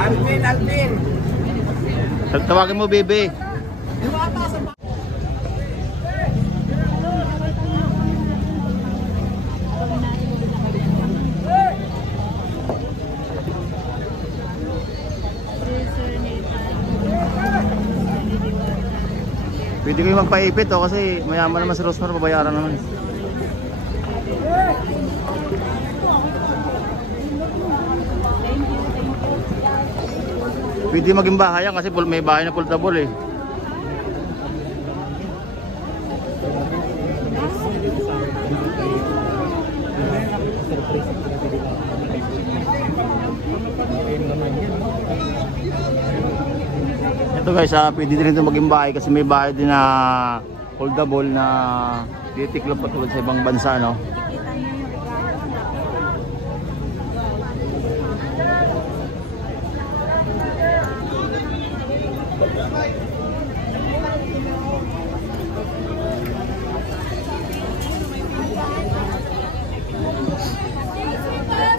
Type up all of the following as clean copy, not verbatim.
Alvin. Tawagin mo, Bebe. Pwede kayo magpaipit kasi mayaman naman si Rosmar, babayaran naman. Pwede maging bahayan kasi may bahay na foldable eh. Ito guys, pwede din ito maging bahay kasi may bahay din na foldable na titiklop patulad sa ibang bansa, no?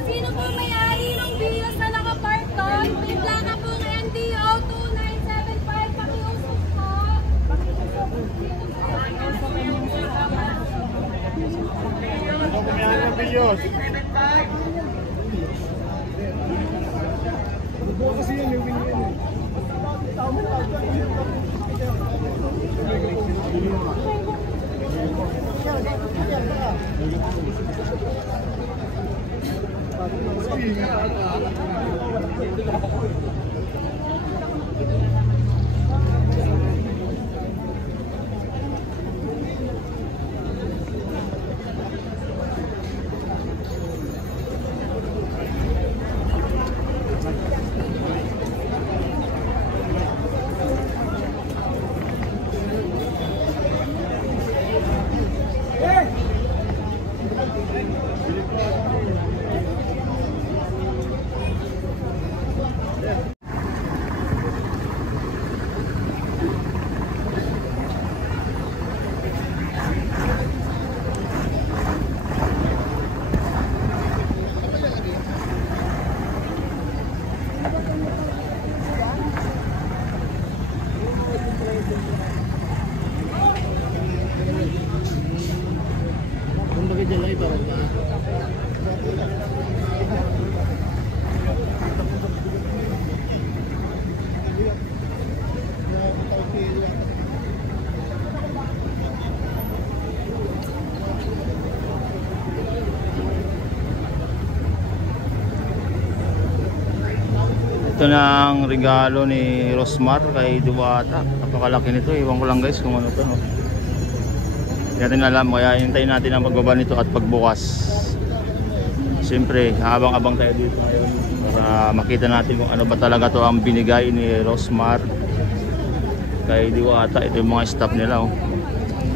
Sino po may-ari ng Vios na nakapark doon? Bigla na po ng NDO 2975. Pakiusap po. Ako may-ari ng Vios. Kasi yan yung win-win. Ito na ang regalo ni Rosmar kay Diwata. Napakalaki nito, iwan ko lang guys kung ano to, no? Hindi natin alam, kaya hintayin natin ang pagbaba nito at pagbukas. Siyempre, habang-abang tayo dito ngayon para makita natin kung ano ba talaga to ang binigay ni Rosmar kay Diwata. Ito yung mga staff nila, oh.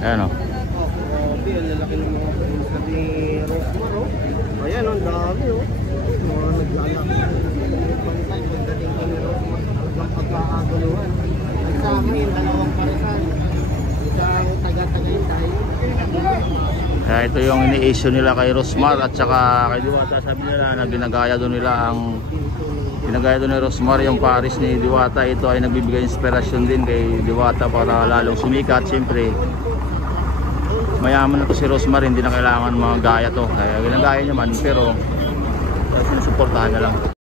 Ayan, oh. Grabe, ang lalaki ng mga staff ni Rosmar, oh. Ayan, ang dami, oh. Mga naglalaki. Bantay, pagdating ko ni Rosmar, talagang pagkakaguluhan. Sa amin, dalawang parisan. Isang taga-Tagaytay. Kaya ito yung ini-issue nila kay Rosmar at saka kay Diwata. Sabi nila na ginagaya doon nila ang ginagaya doon ni Rosmar yung Paris ni Diwata. Ito ay nagbibigay inspirasyon din kay Diwata para lalong sumikat. Siyempre mayaman na to si Rosmar, hindi na kailangan mga gaya to. Kaya ginagaya niya man, pero sinusuportahan na lang.